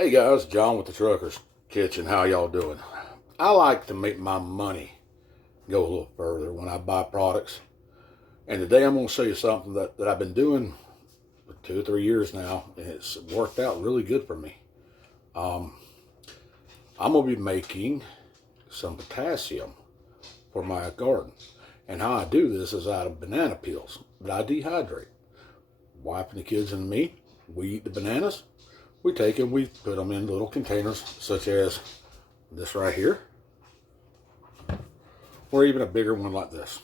Hey guys, John with the Trucker's Kitchen. How y'all doing? I like to make my money go a little further when I buy products. And today I'm going to show you something that I've been doing for 2 or 3 years now, and it's worked out really good for me. I'm going to be making some potassium for my garden. And how I do this is out of banana peels that I dehydrate. Wife and the kids and me, we eat the bananas. We take them, we put them in little containers such as this right here, or even a bigger one like this.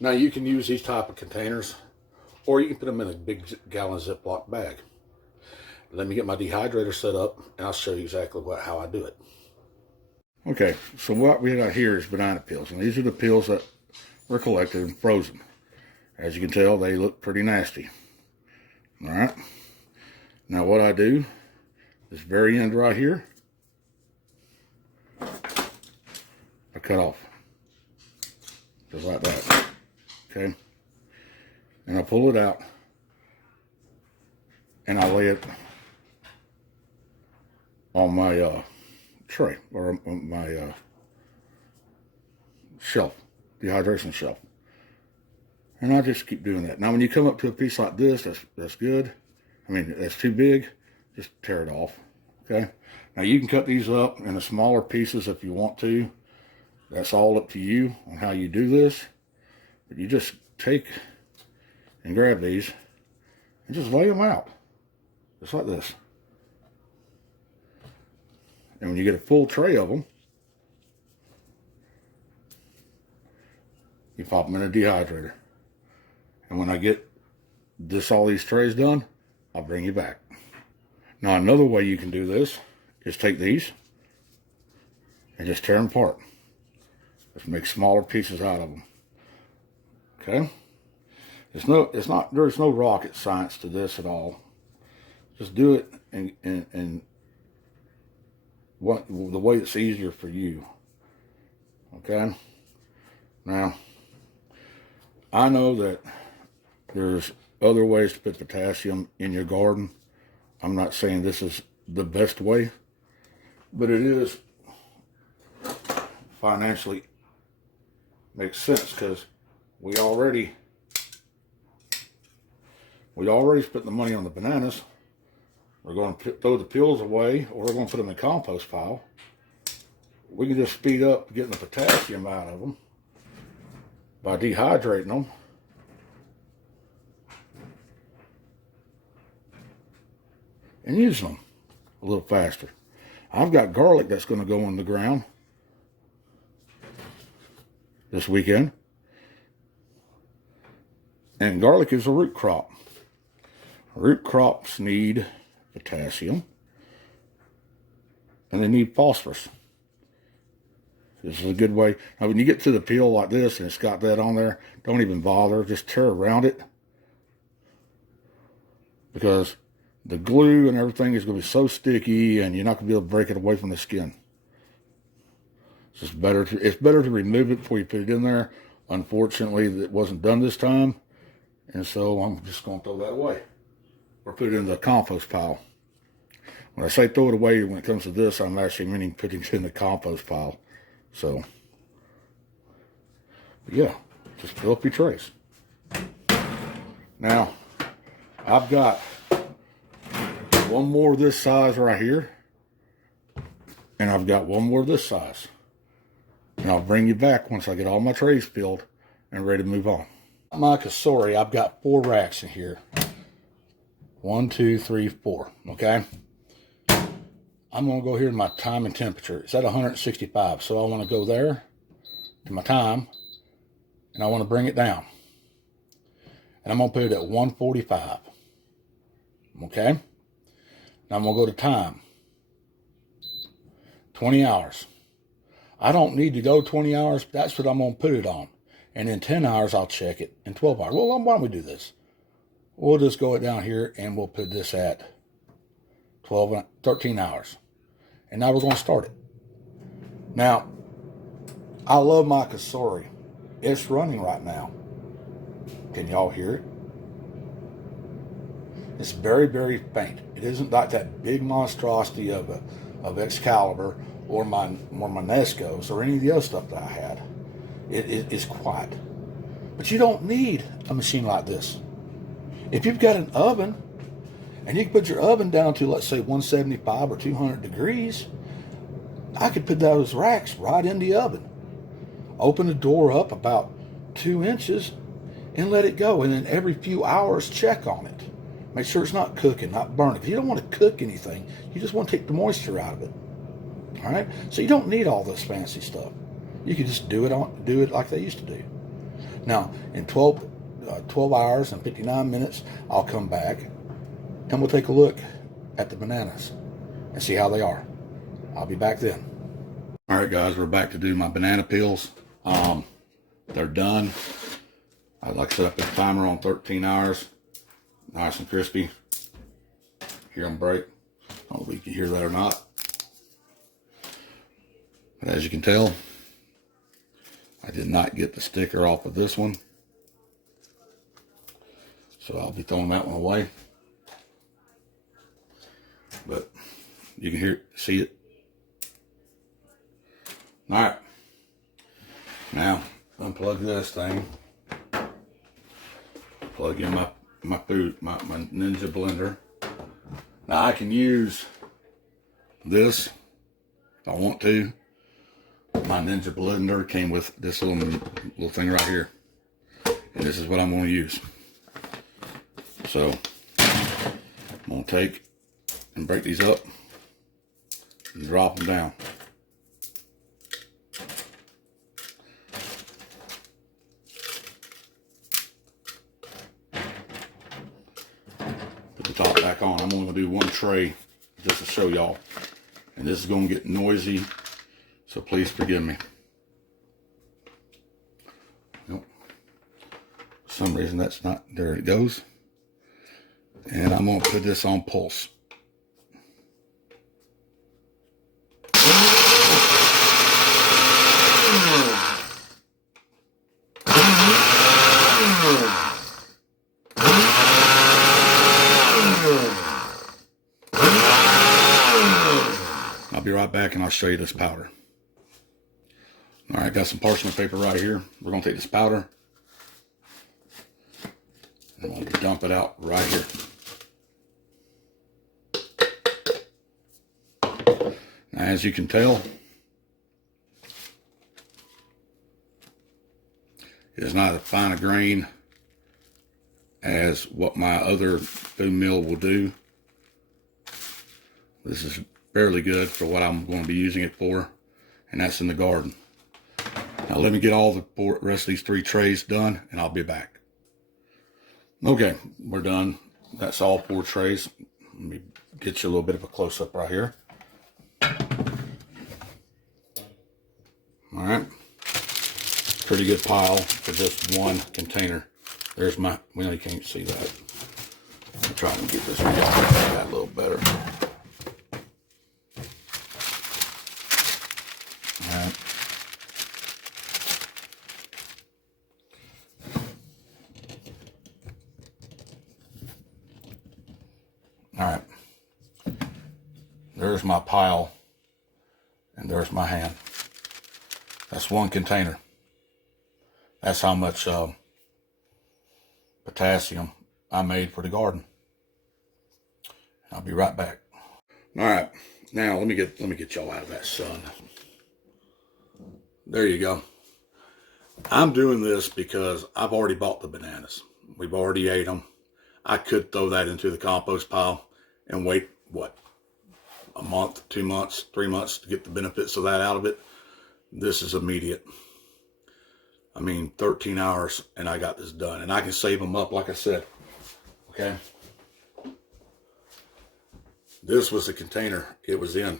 Now you can use these type of containers, or you can put them in a big gallon Ziploc bag. Let me get my dehydrator set up, and I'll show you exactly how I do it. Okay, so what we got here is banana peels, and these are the peels that were collected and frozen. As you can tell, they look pretty nasty. All right. Now what I do, this very end right here, I cut off, just like that, okay? And I pull it out, and I lay it on my tray, or on my shelf, dehydration shelf. And I just keep doing that. Now when you come up to a piece like this, that's good. I mean, that's too big, just tear it off, okay? Now you can cut these up into smaller pieces if you want to. That's all up to you on how you do this. But you just take and grab these and just lay them out, just like this. And when you get a full tray of them, you pop them in a dehydrator. And when I get all these trays done, I'll bring you back. Now another way you can do this is take these and just tear them apart. Just make smaller pieces out of them. Okay? There's no rocket science to this at all. Just do it in the way that's easier for you. Okay? Now, I know that there's other ways to put potassium in your garden. I'm not saying this is the best way, but it is financially makes sense because we already spent the money on the bananas. We're going to throw the peels away, or we're going to put them in the compost pile. We can just speed up getting the potassium out of them by dehydrating them. And using them a little faster. I've got garlic that's going to go in the ground this weekend. And garlic is a root crop. Root crops need potassium. And they need phosphorus. This is a good way. Now when you get to the peel like this and it's got that on there, don't even bother. Just tear around it. Because the glue and everything is going to be so sticky, and you're not going to be able to break it away from the skin. It's better to remove it before you put it in there. Unfortunately, it wasn't done this time, and so I'm just going to throw that away or put it in the compost pile. When I say throw it away, when it comes to this, I'm actually meaning putting it in the compost pile. So, yeah, just fill up your trays. Now, I've got one more of this size right here, and I've got one more of this size, and I'll bring you back once I get all my trays filled and ready to move on. My cassori, I've got 4 racks in here. 1, 2, 3, 4. Okay, I'm going to go here to my time and temperature. It's at 165, so I want to go there to my time, and I want to bring it down, and I'm going to put it at 145. Okay. Now I'm going to go to time. 20 hours. I don't need to go 20 hours. That's what I'm going to put it on. And in 10 hours, I'll check it. In 12 hours. Well, why don't we do this? We'll just go it down here and we'll put this at 13 hours. And now we're going to start it. Now, I love my cassori. It's running right now. Can y'all hear it? It's very, very faint. It isn't like that big monstrosity of Excalibur or my Nescos or any of the other stuff that I had. It is quiet. But you don't need a machine like this. If you've got an oven, and you can put your oven down to, let's say, 175 or 200 degrees, I could put those racks right in the oven. Open the door up about 2 inches and let it go. And then every few hours, check on it. Make sure it's not cooking, not burning. If you don't want to cook anything, you just want to take the moisture out of it. All right? So you don't need all this fancy stuff. You can just do it like they used to do. Now, in 12 hours and 59 minutes, I'll come back and we'll take a look at the bananas and see how they are. I'll be back then. All right, guys, we're back to do my banana peels. They're done. Like I said, I put the timer on 13 hours. Nice and crispy. Hear them break. I don't know if you can hear that or not. But as you can tell, I did not get the sticker off of this one. So I'll be throwing that one away. But you can see it. All right. Now, unplug this thing. Plug in my Ninja blender. Now I can use this if I want to. My Ninja blender came with this little thing right here. And this is what I'm going to use. So, I'm going to take and break these up and drop them down. Put the top back on. I'm only going to do one tray just to show y'all. And this is going to get noisy, so please forgive me. Nope. For some reason that's not, there it goes. And I'm going to put this on pulse. I'll be right back and I'll show you this powder. All right, got some parchment paper right here. We're going to take this powder and we'll dump it out right here. Now, as you can tell, it is not as fine a grain as what my other food mill will do. This is fairly good for what I'm going to be using it for, and that's in the garden. Now let me get all the rest of these 3 trays done, and I'll be back. Okay, we're done. That's all 4 trays. Let me get you a little bit of a close-up right here. All right, pretty good pile for just one container. There's my, well, you can't see that. I'm trying to get this one a little better. All right. All right. There's my pile, and there's my hand. That's one container. That's how much potassium I made for the garden. I'll be right back. All right, now let me get y'all out of that sun. There you go. I'm doing this because I've already bought the bananas. We've already ate them. I could throw that into the compost pile and wait, what, a month, 2 months, 3 months to get the benefits of that out of it. This is immediate. I mean, 13 hours and I got this done. And I can save them up, like I said. Okay. This was the container it was in.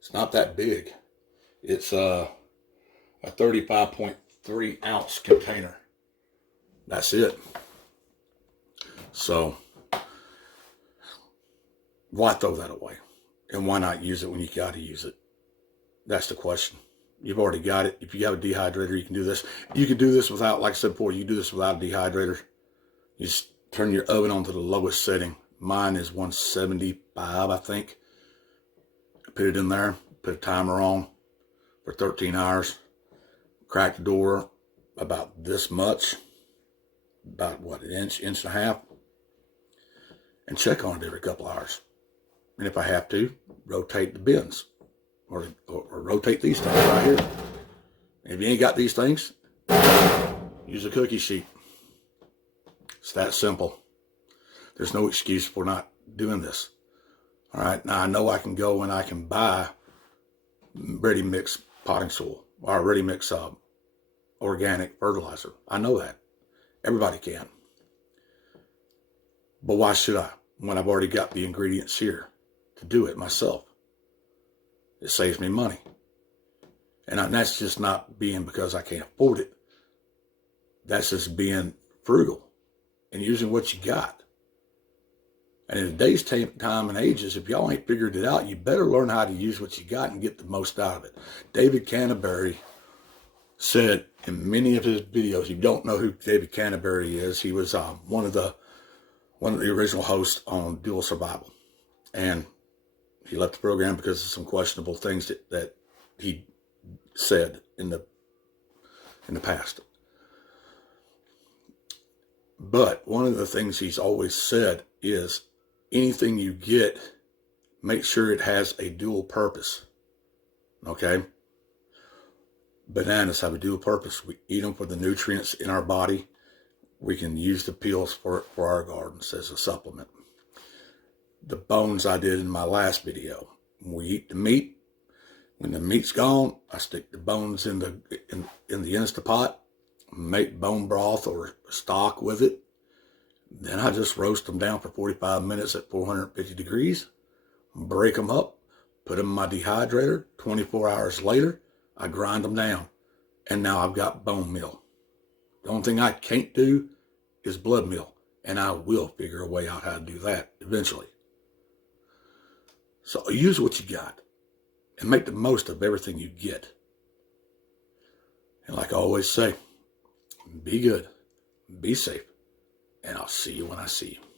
It's not that big. It's a 35.3 ounce container. That's it. So, why throw that away? And why not use it when you got to use it? That's the question. You've already got it. If you have a dehydrator, you can do this. You can do this without, like I said before, you can do this without a dehydrator. You just turn your oven on to the lowest setting. Mine is 175, I think. Put it in there, put a timer on for 13 hours. Crack the door about this much, about what, an inch, inch and a half, and check on it every couple hours. And if I have to, rotate the bins or rotate these things right here. And if you ain't got these things, use a cookie sheet. It's that simple. There's no excuse for not doing this. All right, now I know I can go and I can buy ready mix potting soil or ready mix organic fertilizer. I know that. Everybody can. But why should I when I've already got the ingredients here to do it myself? It saves me money. And that's just not being because I can't afford it. That's just being frugal and using what you got. And in today's time and ages, if y'all ain't figured it out, you better learn how to use what you got and get the most out of it. David Canterbury said in many of his videos, you don't know who David Canterbury is. He was one of the original hosts on Dual Survival. And he left the program because of some questionable things that he said in the past. But one of the things he's always said is anything you get, make sure it has a dual purpose. Okay? Bananas have a dual purpose. We eat them for the nutrients in our body. We can use the peels for our gardens as a supplement. The bones I did in my last video. We eat the meat. When the meat's gone, I stick the bones in the Instapot, make bone broth or stock with it. Then I just roast them down for 45 minutes at 450 degrees, break them up, put them in my dehydrator. 24 hours later, I grind them down, and now I've got bone meal. The only thing I can't do is blood meal, and I will figure a way out how to do that eventually. So use what you got and make the most of everything you get. And like I always say, be good, be safe, and I'll see you when I see you.